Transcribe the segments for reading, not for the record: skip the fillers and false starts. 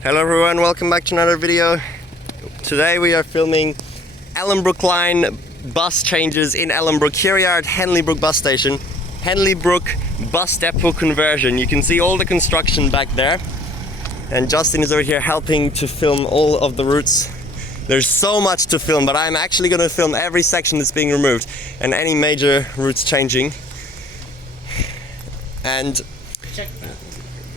Hello everyone, welcome back to another video. Today we are filming Ellenbrook Line Bus Changes in Ellenbrook. Here we are at Henley Brook Bus Station, Henley Brook Bus Depot conversion. You can see all the construction back there. And Justin is over here helping to film all of the routes. There's so much to film, but I'm actually going to film every section that's being removed and any major routes changing. And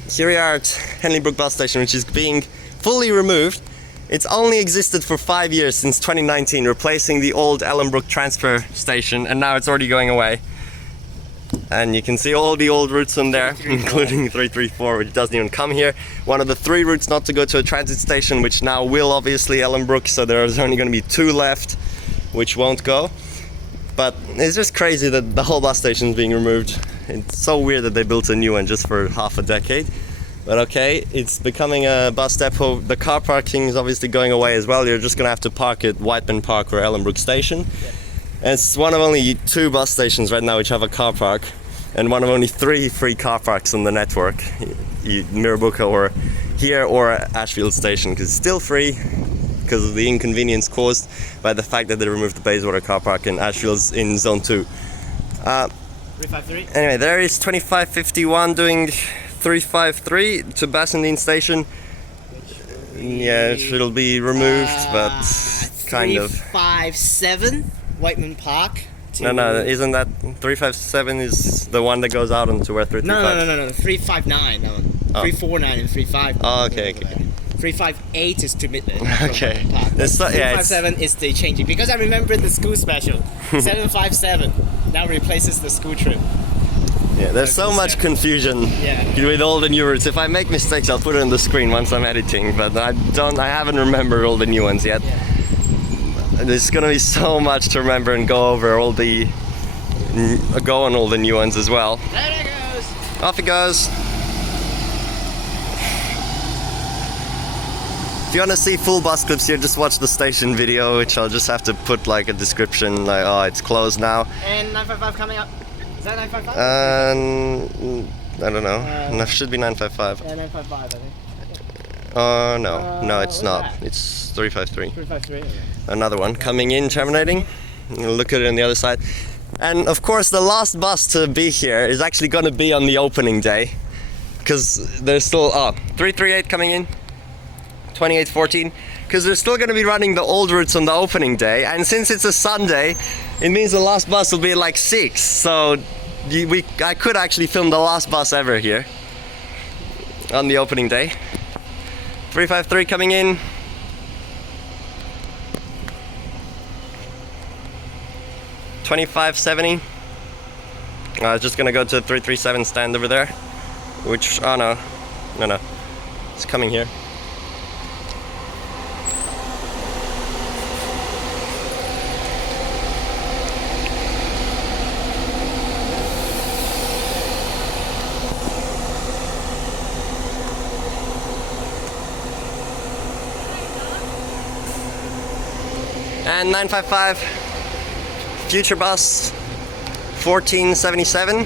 here we are at Henley Brook Bus Station, which is being fully removed. It's only existed for 5 years, since 2019, replacing the old Ellenbrook transfer station, and now it's already going away. And you can see all the old routes on there, including 334, which doesn't even come here. One of the 3 routes not to go to a transit station, which now will obviously Ellenbrook, so there's only going to be 2 left, which won't go. But it's just crazy that the whole bus station is being removed. It's so weird that they built a new one just for half a decade. But okay, it's becoming a bus depot. The car parking is obviously going away as well. You're just going to have to park at Whiteman Park or Ellenbrook Station. Yeah. And it's one of only 2 bus stations right now which have a car park, and one of only 3 free car parks on the network. Mirrabooka or here or Ashfield Station, because it's still free because of the inconvenience caused by the fact that they removed the Bayswater car park, and Ashfield's in zone 2. 353. Anyway, there is 2551 doing 353 to Bassendean Station. Yeah, it'll be removed, but kind of. 357 Whiteman Park. No, isn't that 357 is the one that goes out onto where 335? No. 359. That one. 349 and 35. Oh, okay. 358 is to Midland. Okay. 357 is the changing, because I remember the school special. 757 now replaces the school trip. Yeah, there's so much confusion with all the new routes. If I make mistakes, I'll put it on the screen once I'm editing, but I haven't remembered all the new ones yet. Yeah. There's gonna be so much to remember and go over all the on all the new ones as well. There it goes. Off it goes. If you want to see full bus clips here, just watch the station video, which I'll just have to put like a description, like, oh, it's closed now. And 955 coming up. Is that 955? I don't know. That should be 955. Yeah, 955, I think. Oh, no, it's not. That? It's 353. 353, okay. Another one coming in, terminating. Look at it on the other side. And of course, the last bus to be here is actually going to be on the opening day, because there's still 338 coming in, 2814, because they're still going to be running the old routes on the opening day. And since it's a Sunday, it means the last bus will be at like 6. So I could actually film the last bus ever here on the opening day. 353 coming in. $25.70. I was just gonna go to the 337 stand over there, which, oh no, it's coming here. And 955 future bus 1477.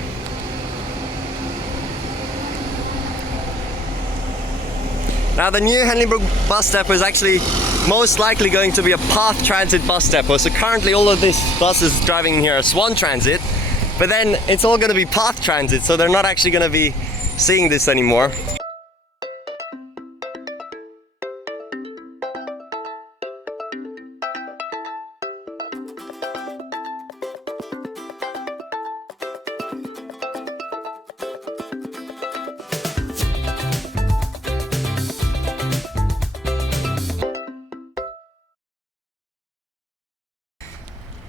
Now the new Henley Brook Bus Depot is actually most likely going to be a Perth transit bus depot. So currently all of these buses driving here are Swan Transit, but then it's all going to be Perth Transit, so they're not actually going to be seeing this anymore.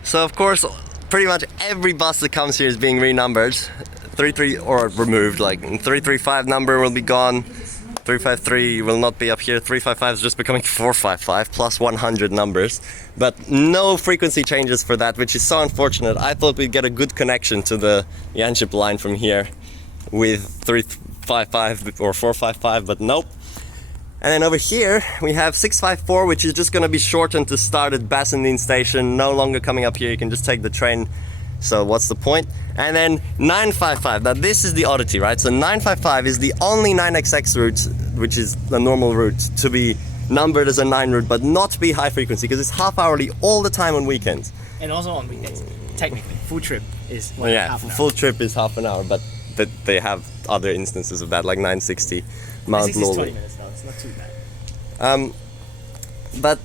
So of course, pretty much every bus that comes here is being renumbered. 33 or removed, like 335 number will be gone. 353 will not be up here. 355 is just becoming 455 plus 100 numbers. But no frequency changes for that, which is so unfortunate. I thought we'd get a good connection to the Yanship line from here with 355 or 455, but nope. And then over here we have 654, which is just going to be shortened to start at Bassendean Station, no longer coming up here. You can just take the train, so what's the point? And then 955, now this is the oddity, right? So 955 is the only 9XX route which is the normal route, to be numbered as a 9 route, but not be high frequency because it's half hourly all the time on weekends. And also on weekdays. Technically, full trip is Yeah, full trip is half an hour, but they have other instances of that, like 960 Mount 960 is Lawley. 20 minutes now, it's not too bad. But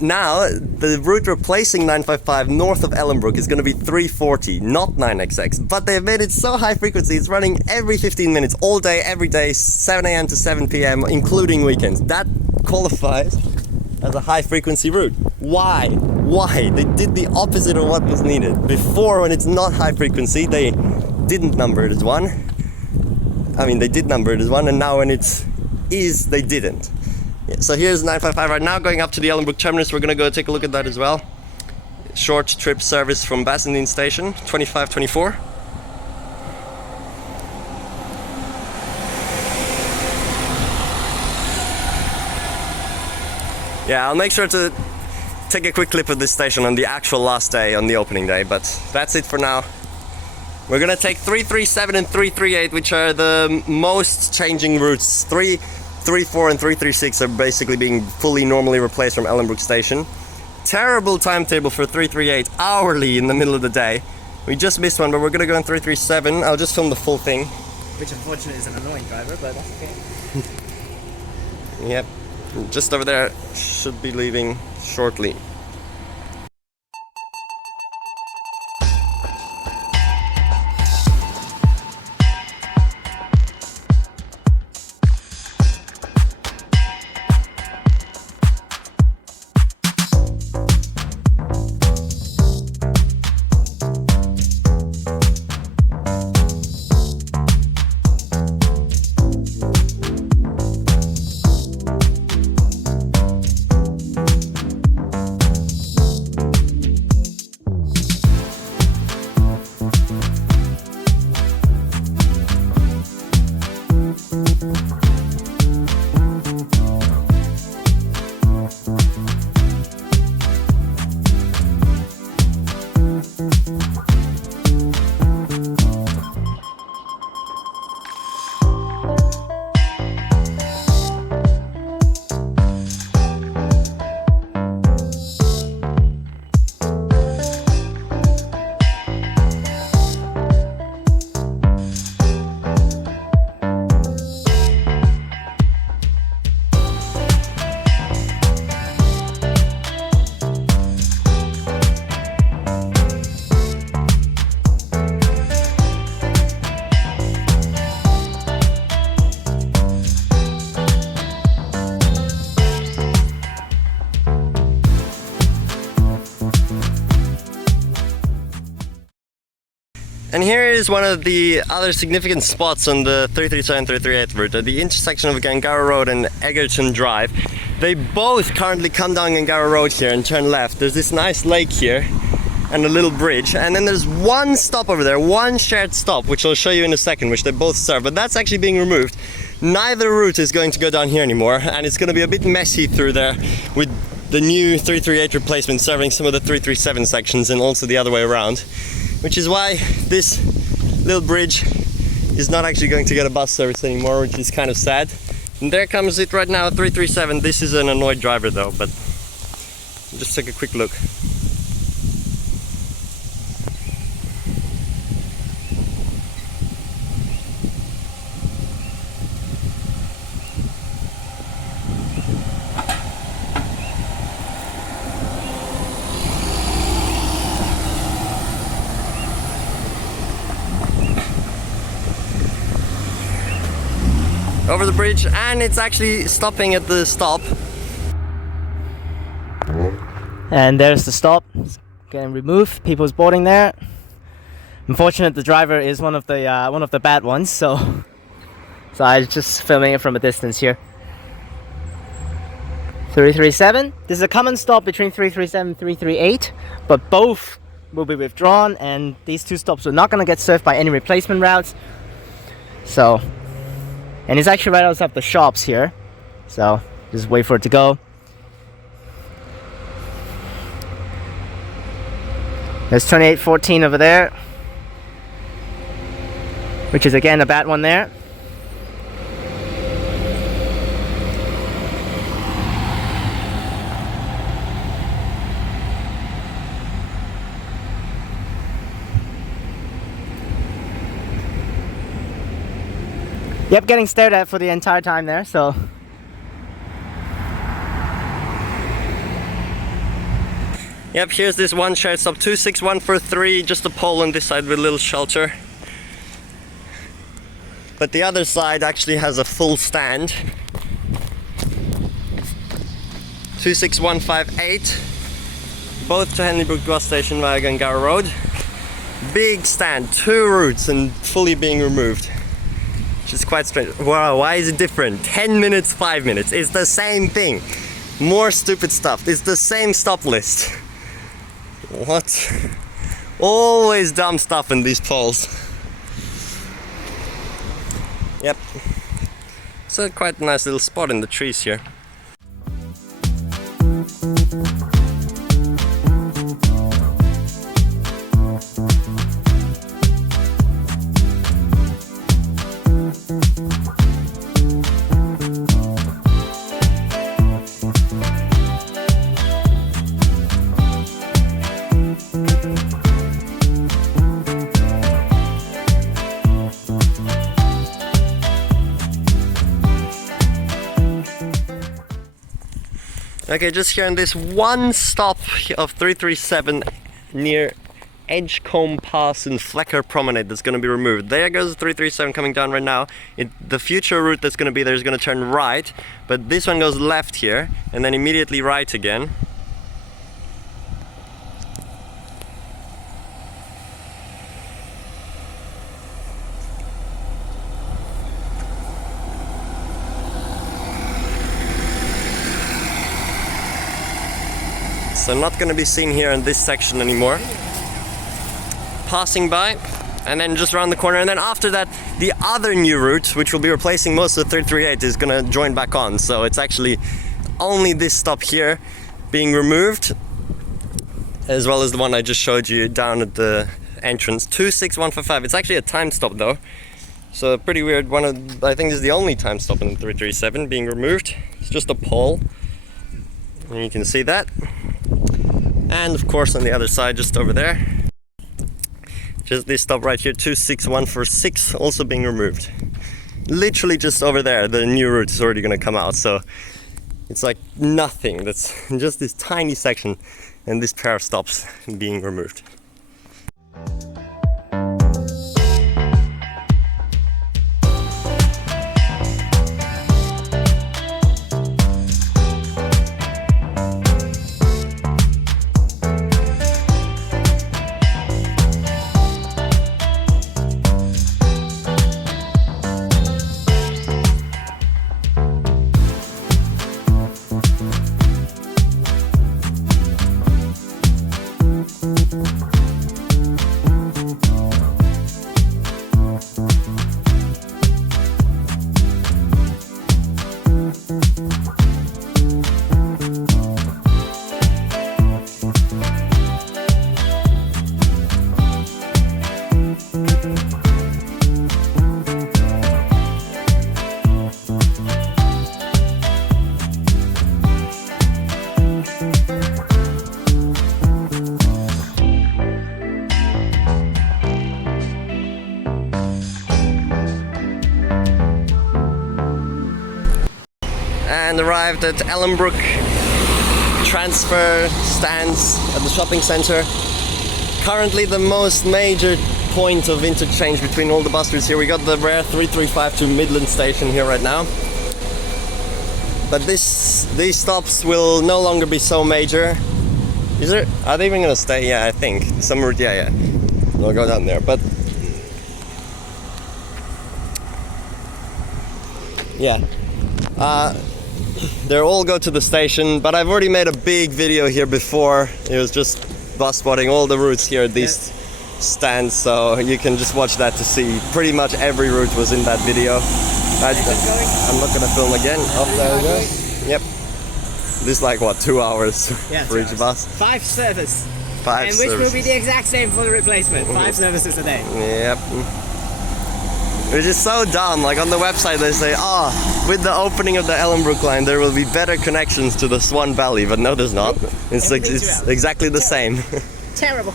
now the route replacing 955 north of Ellenbrook is going to be 340, not 9XX. But they've made it so high frequency, it's running every 15 minutes, all day, every day, 7 a.m. to 7 p.m., including weekends. That qualifies as a high frequency route. Why? Why? They did the opposite of what was needed. Before, when it's not high frequency, they didn't number it as one. I mean, they did number it as one, and now when it is, they didn't. Yeah, so here's 955 right now, going up to the Ellenbrook Terminus. We're gonna go take a look at that as well. Short trip service from Bassendean Station, 2524. Yeah, I'll make sure to take a quick clip of this station on the actual last day, on the opening day, but that's it for now. We're gonna take 337 and 338, which are the most changing routes. 334 and 336 are basically being fully normally replaced from Ellenbrook Station. Terrible timetable for 338, hourly in the middle of the day. We just missed one, but we're gonna go on 337. I'll just film the full thing. Which unfortunately is an annoying driver, but that's okay. Yep, just over there, should be leaving shortly. And here is one of the other significant spots on the 337-338 route, at the intersection of Gangara Road and Egerton Drive. They both currently come down Gangara Road here and turn left. There's this nice lake here and a little bridge, and then there's one stop over there, one shared stop, which I'll show you in a second, which they both serve, but that's actually being removed. Neither route is going to go down here anymore, and it's going to be a bit messy through there with the new 338 replacement serving some of the 337 sections and also the other way around, which is why this little bridge is not actually going to get a bus service anymore, which is kind of sad. And there comes it right now, 337. This is an annoyed driver though, but just take a quick look. Over the bridge, and it's actually stopping at the stop. And there's the stop. It's getting removed. People's boarding there. Unfortunate, the driver is one of the bad ones. So I'm just filming it from a distance here. 337. This is a common stop between 337 and 338, but both will be withdrawn, and these two stops are not going to get served by any replacement routes. So. And it's actually right outside the shops here, so just wait for it to go. There's 2814 over there, which is again a bad one there. Yep, getting stared at for the entire time there, so. Yep, here's this one shared stop, 26143, just a pole on this side with a little shelter. But the other side actually has a full stand. 26158, both to Henley Brook Bus Station via Gangara Road. Big stand, 2 routes and fully being removed. Which is quite strange. Wow, why is it different? 10 minutes, 5 minutes, it's the same thing. More stupid stuff, it's the same stop list. What? Always dumb stuff in these polls. Yep. It's a quite nice little spot in the trees here. Okay, just here on this one stop of 337 near Edgecombe Pass and Flecker Promenade that's going to be removed. There goes 337 coming down right now. The future route that's going to be there is going to turn right, but this one goes left here and then immediately right again. So not going to be seen here in this section anymore. Passing by and then just around the corner, and then after that the other new route, which will be replacing most of the 338, is going to join back on. So it's actually only this stop here being removed, as well as the one I just showed you down at the entrance, 26155. It's actually a time stop though, so pretty weird. I think this is the only time stop in the 337 being removed. It's just a pole and you can see that. And of course on the other side, just over there, just this stop right here, 26146, also being removed. Literally just over there, the new route is already going to come out, so it's like nothing. That's just this tiny section and this pair of stops being removed. And arrived at Ellenbrook transfer stands at the shopping centre. Currently the most major point of interchange between all the bus routes here. We got the rare 335 to Midland Station here right now. But these stops will no longer be so major. Are they even going to stay? Yeah, I think. Some route, yeah. They'll go down there, but yeah. They'll all go to the station, but I've already made a big video here before. It was just bus spotting all the routes here at these stands, so you can just watch that to see pretty much every route was in that video. I'm not gonna film again. Oh, there we go. Yep. This is like what, 2 hours for each bus? 5 services. 5 and which services. will be the exact same for the replacement. 5 services a day. Yep. Which is so dumb. Like on the website they say, with the opening of the Ellenbrook line there will be better connections to the Swan Valley, but no there's not. It's exactly the same. Terrible.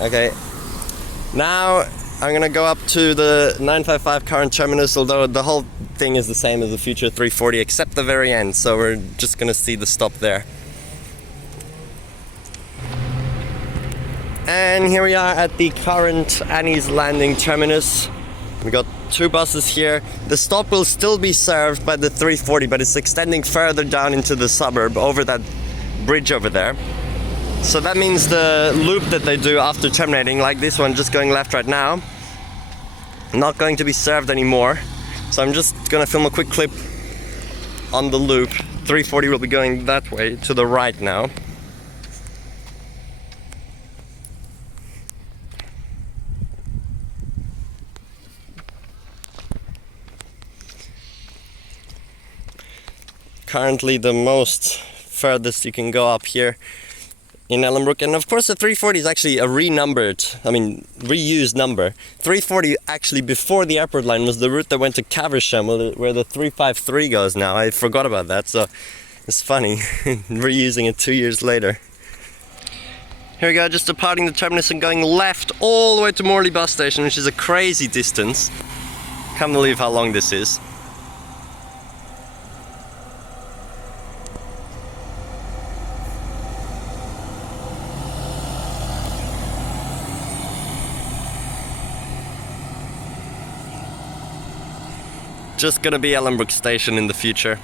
Okay. Now I'm gonna go up to the 955 current terminus, although the whole thing is the same as the future 340 except the very end, so we're just gonna see the stop there. And here we are at the current Annie's Landing terminus. We got 2 buses here. The stop will still be served by the 340, but it's extending further down into the suburb over that bridge over there. So that means the loop that they do after terminating, like this one just going left right now, not going to be served anymore. So I'm just gonna film a quick clip on the loop. 340 will be going that way to the right now. Currently the most furthest you can go up here in Ellenbrook, and of course the 340 is actually a reused number. 340 actually before the airport line was the route that went to Caversham, where the 353 goes now. I forgot about that, so it's funny reusing it 2 years later. Here we go, just departing the terminus and going left all the way to Morley bus station, which is a crazy distance. Can't believe how long this is. Just gonna be Ellenbrook station in the future.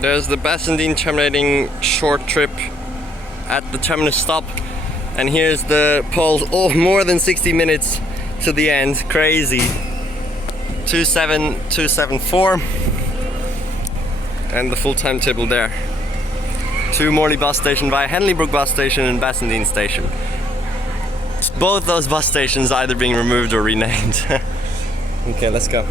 There's the Bassendean terminating short trip at the terminus stop, and here's the poll. Oh, more than 60 minutes to the end. Crazy. 27274, and the full timetable there. To Morley bus station via Henley Brook bus station and Bassendean station. Both those bus stations either being removed or renamed. Okay, let's go.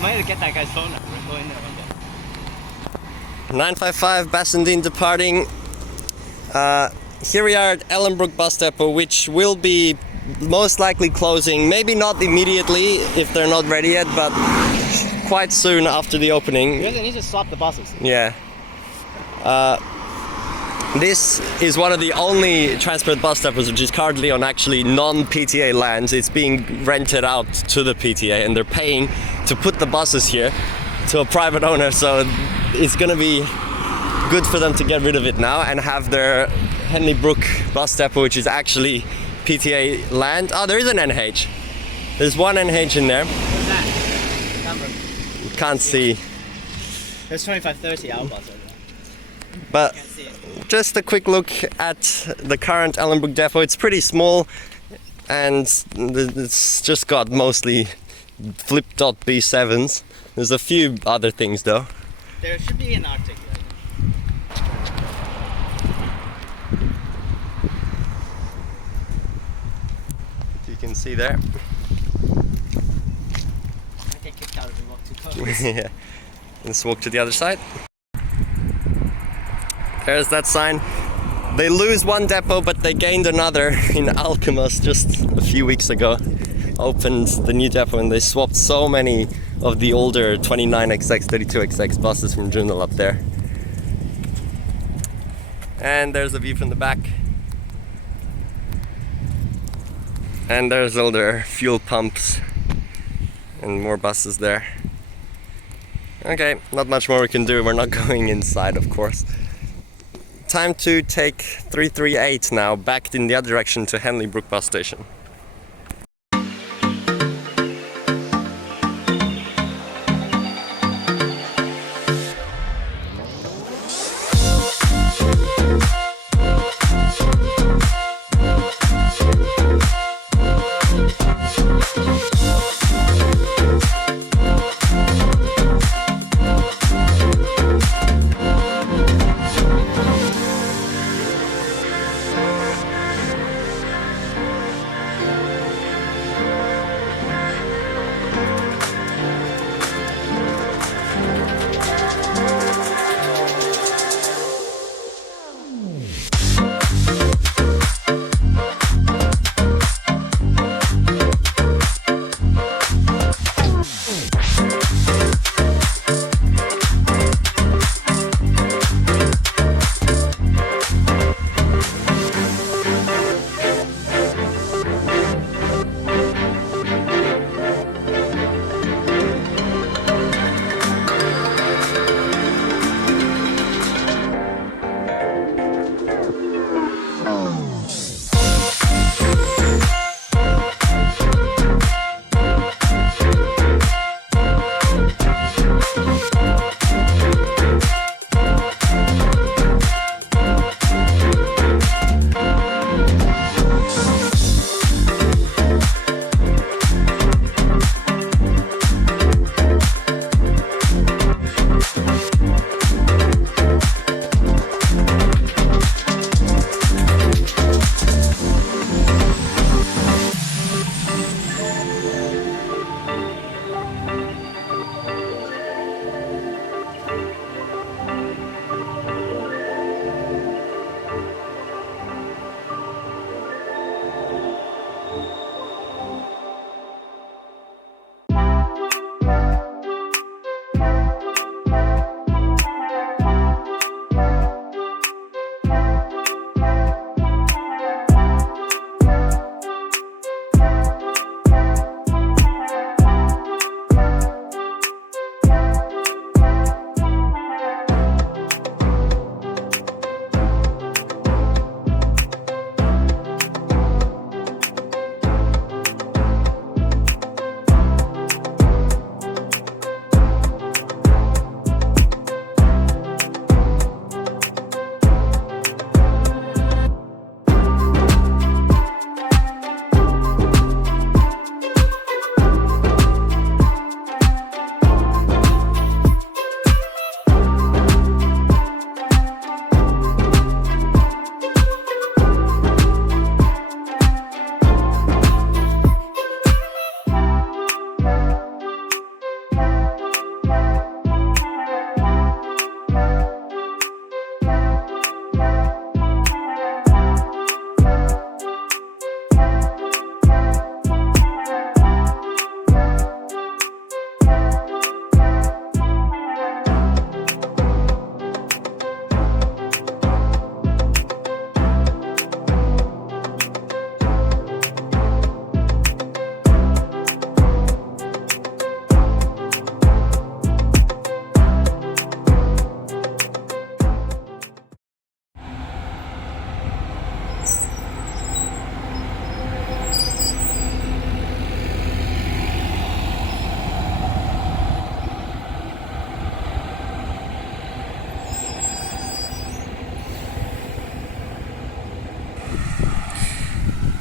Might get that guy's phone number. We're going there one day. 955 Bassendean departing. Here we are at Ellenbrook Bus Depot, which will be most likely closing, maybe not immediately if they're not ready yet, but quite soon after the opening. They need to swap the buses. Yeah. This is one of the only transport bus depots which is currently on actually non-PTA land. It's being rented out to the PTA, and they're paying to put the buses here to a private owner, so it's gonna be good for them to get rid of it now and have their Henley Brook Bus Depot, which is actually PTA land. Oh, there is an NH. There's one NH in there. What's that? Number. Can't see. There's 2530 our bus over there. But Can't see it. just a quick look at the current Ellenbrook depot. It's pretty small, and it's just got mostly flip-dot B7s. There's a few other things though. There should be an Arctic right? You can see there. I get kicked out if we walk too close. Yeah. Let's walk to the other side. There's that sign. They lose one depot, but they gained another in Alchemist just a few weeks ago. Opened the new depot and they swapped so many of the older 29XX, 32XX buses from Joondalup up there. And there's a view from the back. And there's all their fuel pumps and more buses there. Okay, not much more we can do. We're not going inside, of course. Time to take 338 now, back in the other direction to Henley Brook bus station.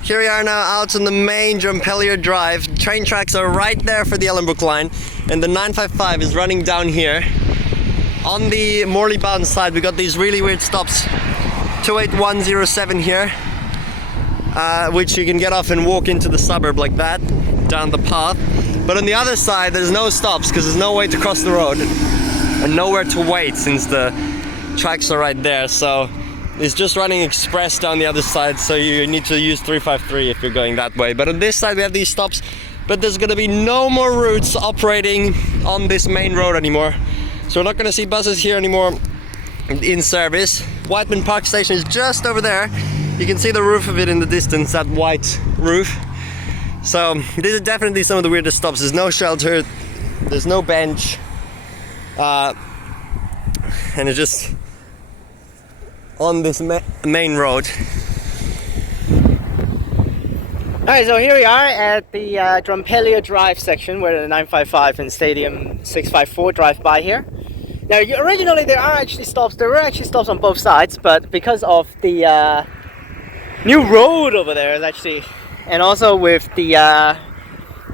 Here we are now out on the main Drumpellier Drive. Train tracks are right there for the Ellenbrook line, and the 955 is running down here. On the Morley bound side we got these really weird stops. 28107 here, which you can get off and walk into the suburb like that, down the path. But on the other side there's no stops because there's no way to cross the road and nowhere to wait since the tracks are right there. So is just running express down the other side, so you need to use 353 if you're going that way. But on this side we have these stops, but there's gonna be no more routes operating on this main road anymore. So we're not gonna see buses here anymore in service. Whiteman Park Station is just over there. You can see the roof of it in the distance, that white roof. So this is definitely some of the weirdest stops. There's no shelter, there's no bench, and it's just on this main road. Alright, so here we are at the Drumpellier Drive section where the 955 and Stadium 654 drive by here. Now, originally there were actually stops on both sides, but because of the new road over there is actually, and also with the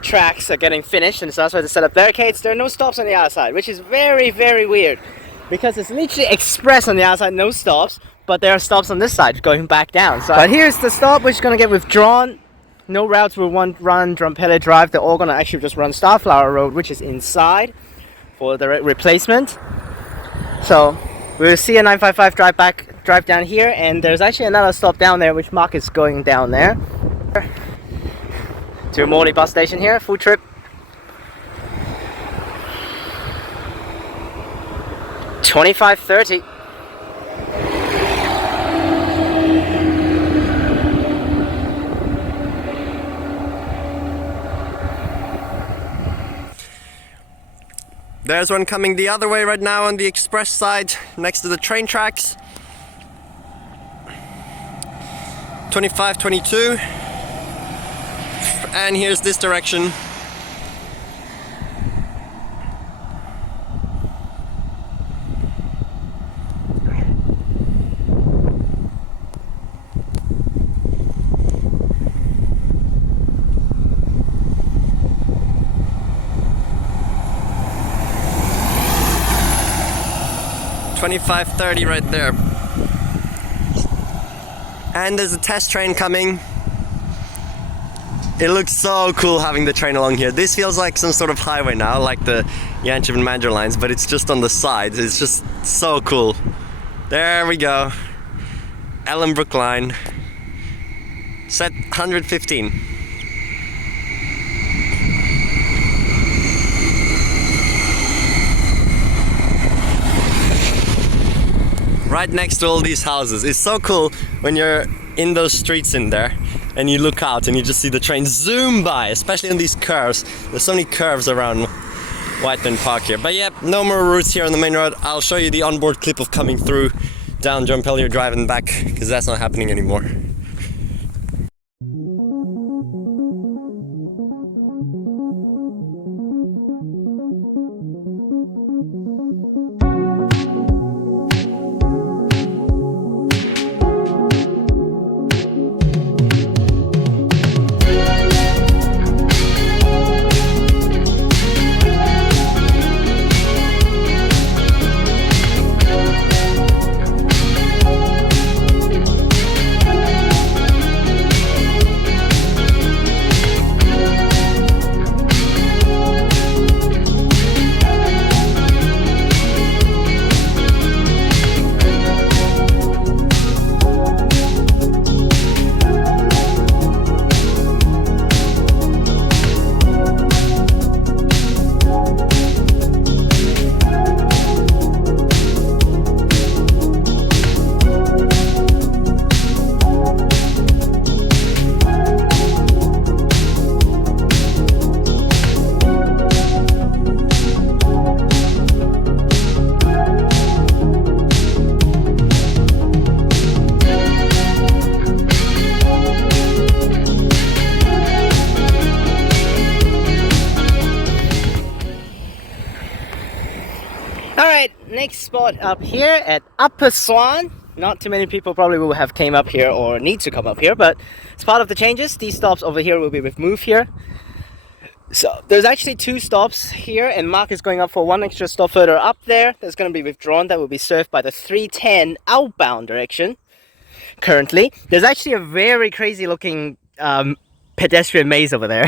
tracks are getting finished and so that's why they set up barricades, there are no stops on the outside, which is very, very weird. Because it's literally express on the outside, no stops, but there are stops on this side going back down. So, but here's the stop which is going to get withdrawn. No routes will run Drumpellier Drive, they're all going to actually just run Starflower Road, which is inside for the replacement. So we'll see a 955 drive down here, and there's actually another stop down there which Mark is going down there. To Morley bus station here, full trip. $25.30. There's one coming the other way right now on the express side, next to the train tracks. 25.22. And here's this direction. $25.30 right there. And there's a test train coming. It looks so cool having the train along here. This feels like some sort of highway now, like the Yanchev and Mandra lines, but it's just on the sides. It's just so cool. There we go. Ellenbrook Line. Set 115. Right next to all these houses. It's so cool when you're in those streets in there and you look out and you just see the train zoom by, especially on these curves. There's so many curves around Whiteman Park here. But yeah, no more routes here on the main road. I'll show you the onboard clip of coming through down Drumpellier Drive and back, because that's not happening anymore. Next spot up here at Upper Swan. Not too many people probably will have came up here or need to come up here, but it's part of the changes. These stops over here will be removed here. So there's actually two stops here, and Mark is going up for one extra stop further up there. That's going to be withdrawn. That will be served by the 310 outbound direction. Currently, there's actually a very crazy looking pedestrian maze over there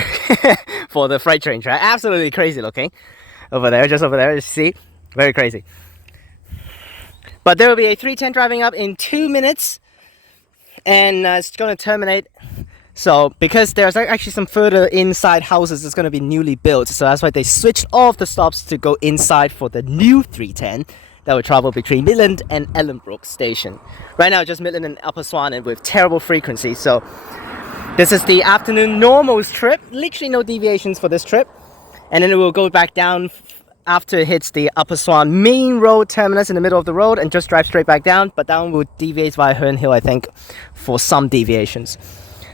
for the freight train track. Absolutely crazy looking over there, just over there. You see, very crazy. But there will be a 310 driving up in 2 minutes, and it's going to terminate. So because there's actually some further inside houses that's going to be newly built, so that's why they switched all of the stops to go inside for the new 310 that will travel between Midland and Ellenbrook station. Right now just Midland and Upper Swan, and with terrible frequency. So this is the afternoon normals trip, literally no deviations for this trip, and then it will go back down after it hits the Upper Swan main road terminus in the middle of the road, and just drive straight back down. But that one will deviate via Herne Hill, I think, for some deviations.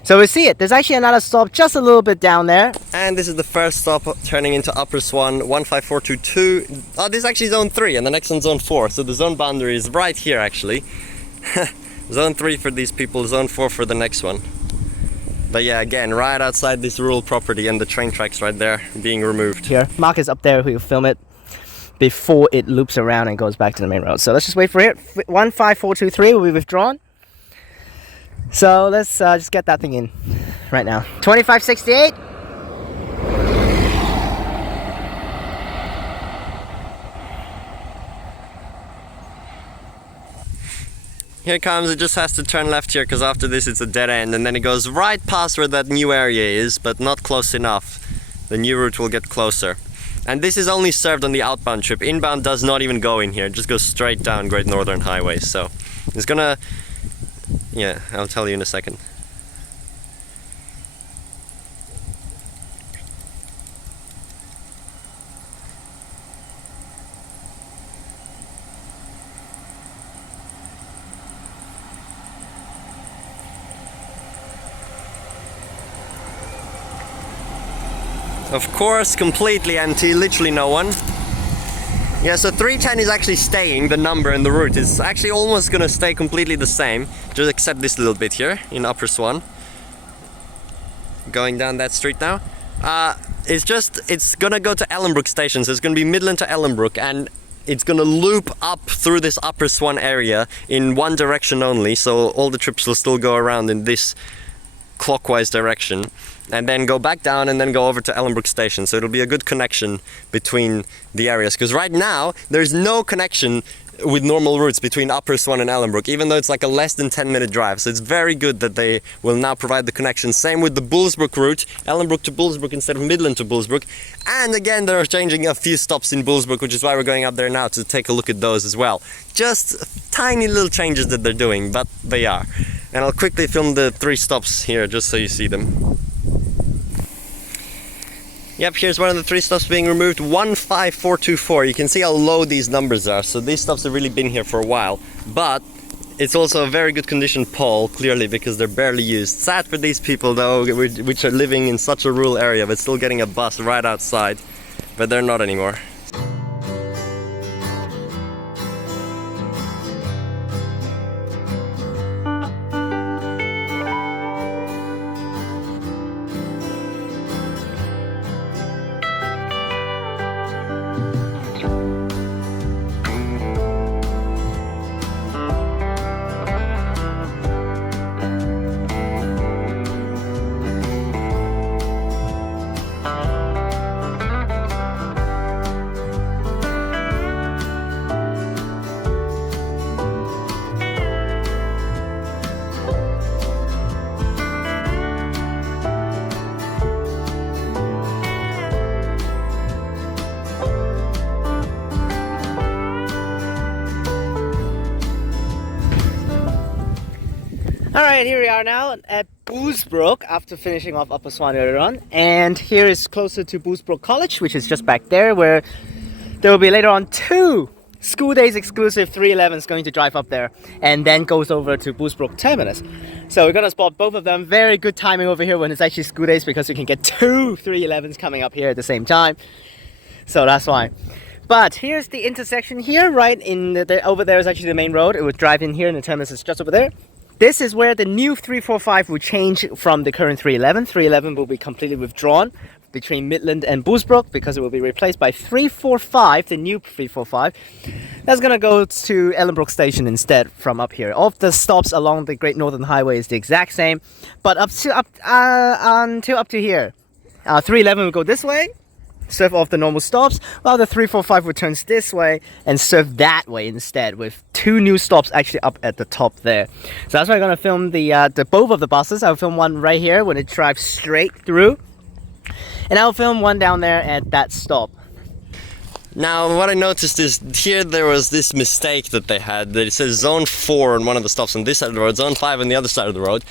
So we see it. There's actually another stop just a little bit down there. And this is the first stop turning into Upper Swan 15422. Oh, this is actually zone 3 and the next one's zone 4. So the zone boundary is right here actually. Zone 3 for these people, zone 4 for the next one. But yeah, again, right outside this rural property, and the train tracks right there being removed. Here, Mark is up there, we'll film it before it loops around and goes back to the main road. So let's just wait for it. 15423 will be withdrawn. So let's just get that thing in right now. 2568. Here it comes. It just has to turn left here because after this it's a dead end, and then it goes right past where that new area is, but not close enough. The new route will get closer. And this is only served on the outbound trip. Inbound does not even go in here. It just goes straight down Great Northern Highway. So it's gonna... yeah, I'll tell you in a second. Of course, completely empty, literally no one. Yeah, so 310 is actually staying, the number and the route is actually almost gonna stay completely the same, just except this little bit here in Upper Swan. Going down that street now. It's gonna go to Ellenbrook station, so it's gonna be Midland to Ellenbrook, and it's gonna loop up through this Upper Swan area in one direction only, so all the trips will still go around in this clockwise direction, and then go back down and then go over to Ellenbrook station. So it'll be a good connection between the areas, because right now there's no connection with normal routes between Upper Swan and Ellenbrook, even though it's like a less than 10-minute drive. So it's very good that they will now provide the connection. Same with the Bullsbrook route, Ellenbrook to Bullsbrook instead of Midland to Bullsbrook. And again, they're changing a few stops in Bullsbrook, which is why we're going up there now to take a look at those as well. Just tiny little changes that they're doing, but they are. And I'll quickly film the 3 stops here just so you see them. Yep, here's one of the 3 stops being removed, 15424. You can see how low these numbers are, so these stops have really been here for a while. But it's also a very good condition pole, clearly, because they're barely used. Sad for these people though, which are living in such a rural area, but still getting a bus right outside. But they're not anymore. Alright, here we are now at Bullsbrook after finishing off Upper Swan earlier on, and here is closer to Bullsbrook College, which is just back there, where there will be later on 2 school days exclusive 311s going to drive up there, and then goes over to Bullsbrook Terminus. So we're gonna spot both of them. Very good timing over here when it's actually school days, because you can get 2 311s coming up here at the same time. So that's why. But here's the intersection here, right in over there is actually the main road. It would drive in here, and the terminus is just over there. This is where the new 345 will change from the current 311. 311 will be completely withdrawn between Midland and Bullsbrook, because it will be replaced by 345, the new 345. That's gonna go to Ellenbrook station instead from up here. All of the stops along the Great Northern Highway is the exact same, but until up to here. 311 will go this way, serve off the normal stops, while the 345 returns this way and serve that way instead, with 2 new stops actually up at the top there. So that's why I'm going to film the both of the buses. I'll film one right here when it drives straight through, and I'll film one down there at that stop. Now, what I noticed is here there was this mistake that they had, that it says zone 4 on one of the stops on this side of the road, zone 5 on the other side of the road.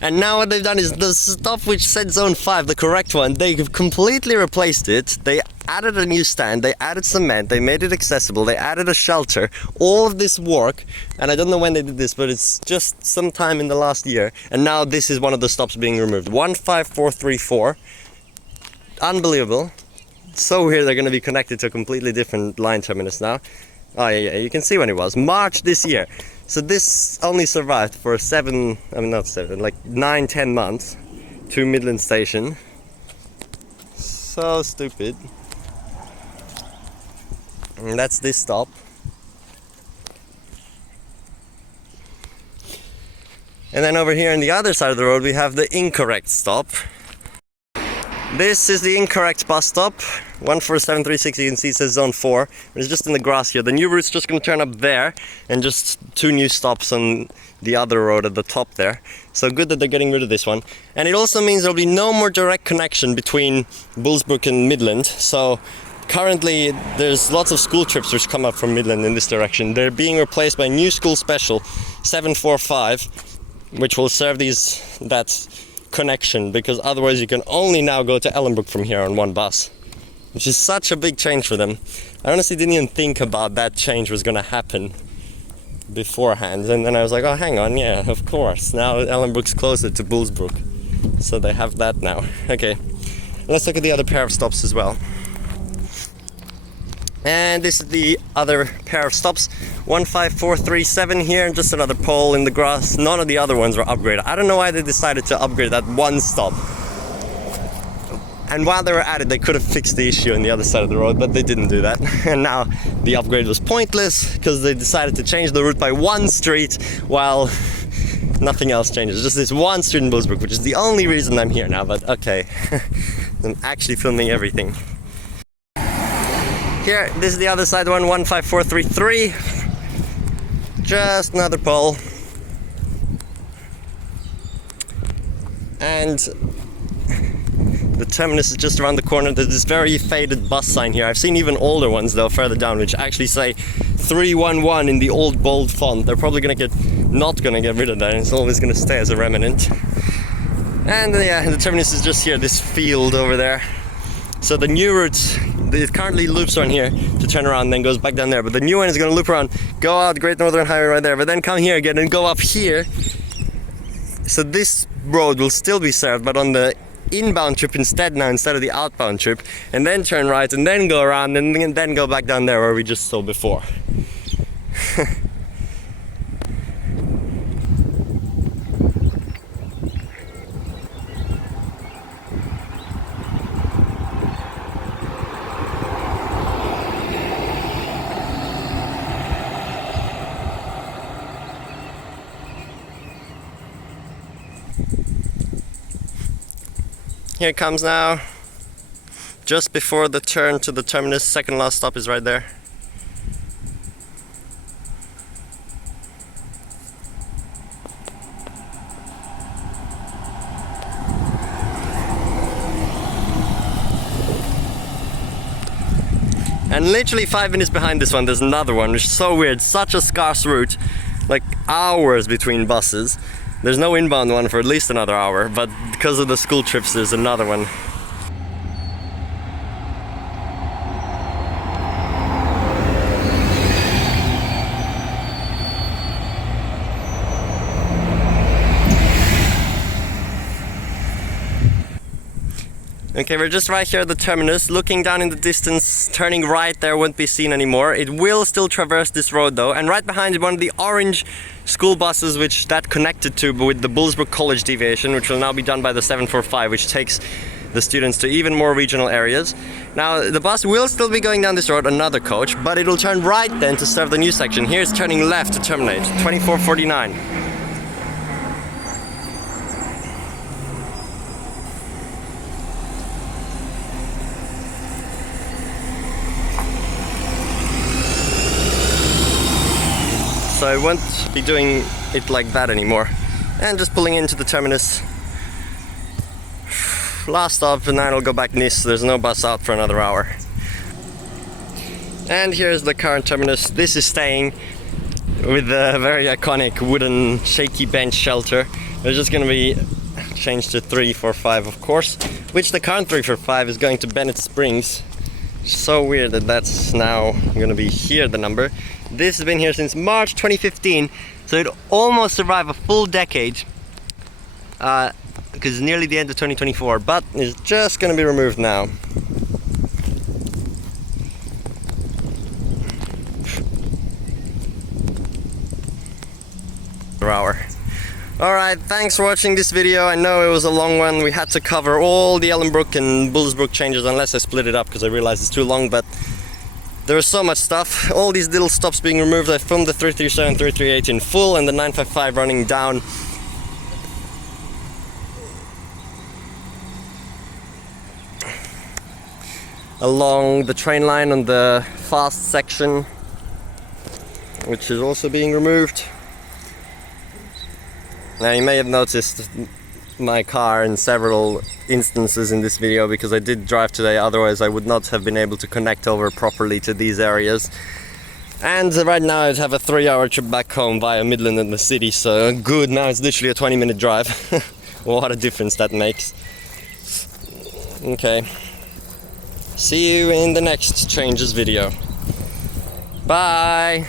And now what they've done is the stop which said zone 5, the correct one, they've completely replaced it. They added a new stand, they added cement, they made it accessible, they added a shelter, all of this work, and I don't know when they did this, but it's just sometime in the last year, and now this is one of the stops being removed. 15434. Unbelievable. So weird, they're going to be connected to a completely different line terminus now. Oh yeah, you can see when it was March this year. So this only survived for 9-10 months to Midland Station. So stupid. And that's this stop. And then over here on the other side of the road we have the incorrect stop. This is the incorrect bus stop, 14736. You can see it says zone 4, but it's just in the grass here. The new route's just going to turn up there, and just 2 new stops on the other road at the top there. So good that they're getting rid of this one. And it also means there'll be no more direct connection between Bullsbrook and Midland. So currently there's lots of school trips which come up from Midland in this direction. They're being replaced by a new school special, 745, which will serve that connection, because otherwise you can only now go to Ellenbrook from here on one bus, which is such a big change for them. I honestly didn't even think about that change was going to happen beforehand, and then I was like, oh hang on, yeah, of course, now Ellenbrook's closer to Bullsbrook, so they have that now. Okay, let's look at the other pair of stops as well. And this is the other pair of stops, 15437 here, and just another pole in the grass. None of the other ones were upgraded. I don't know why they decided to upgrade that one stop. And while they were at it, they could have fixed the issue on the other side of the road, but they didn't do that. And now the upgrade was pointless, because they decided to change the route by one street while nothing else changes. Just this one street in Bullsbrook, which is the only reason I'm here now, but okay. I'm actually filming everything. Here, this is the other side one, 15433. Just another pole. And the terminus is just around the corner. There's this very faded bus sign here. I've seen even older ones though further down, which actually say 311 in the old bold font. They're probably not gonna get rid of that, and it's always gonna stay as a remnant. And yeah, the terminus is just here, this field over there. So the new route, it currently loops around here to turn around and then goes back down there, but the new one is going to loop around, go out Great Northern Highway right there, but then come here again and go up here. So this road will still be served, but on the inbound trip instead of the outbound trip, and then turn right and then go around and then go back down there where we just saw before. Here it comes now, just before the turn to the terminus. Second last stop is right there. And literally 5 minutes behind this one there's another one, which is so weird, such a scarce route, like hours between buses. There's no inbound one for at least another hour, but because of the school trips there's another one. Okay, we're just right here at the terminus, looking down in the distance. Turning right there won't be seen anymore. It will still traverse this road though, and right behind it one of the orange school buses which that connected to with the Bullsbrook College deviation, which will now be done by the 745, which takes the students to even more regional areas. Now the bus will still be going down this road, another coach, but it will turn right then to serve the new section. Here's turning left to terminate, 2449. so I won't be doing it like that anymore. And just pulling into the terminus. Last stop, and then I'll go back Nice. There's no bus out for another hour. And here's the current terminus. This is staying with the very iconic wooden shaky bench shelter. They're just going to be changed to 345, of course, which the current 345 is going to Bennett Springs. So weird that that's now going to be here, the number. This has been here since March 2015, so it almost survived a full decade, because it's nearly the end of 2024, but it's just going to be removed now. Hour. Alright, thanks for watching this video. I know it was a long one. We had to cover all the Ellenbrook and Bullsbrook changes, unless I split it up because I realized it's too long, but there was so much stuff. All these little stops being removed. I filmed the 337, 338 in full and the 955 running down. Along the train line on the fast section, which is also being removed. Now you may have noticed my car in several instances in this video because I did drive today, otherwise I would not have been able to connect over properly to these areas. And right now I'd have a 3-hour trip back home via Midland and the city, so good, now it's literally a 20-minute drive. What a difference that makes. Okay, see you in the next changes video. Bye!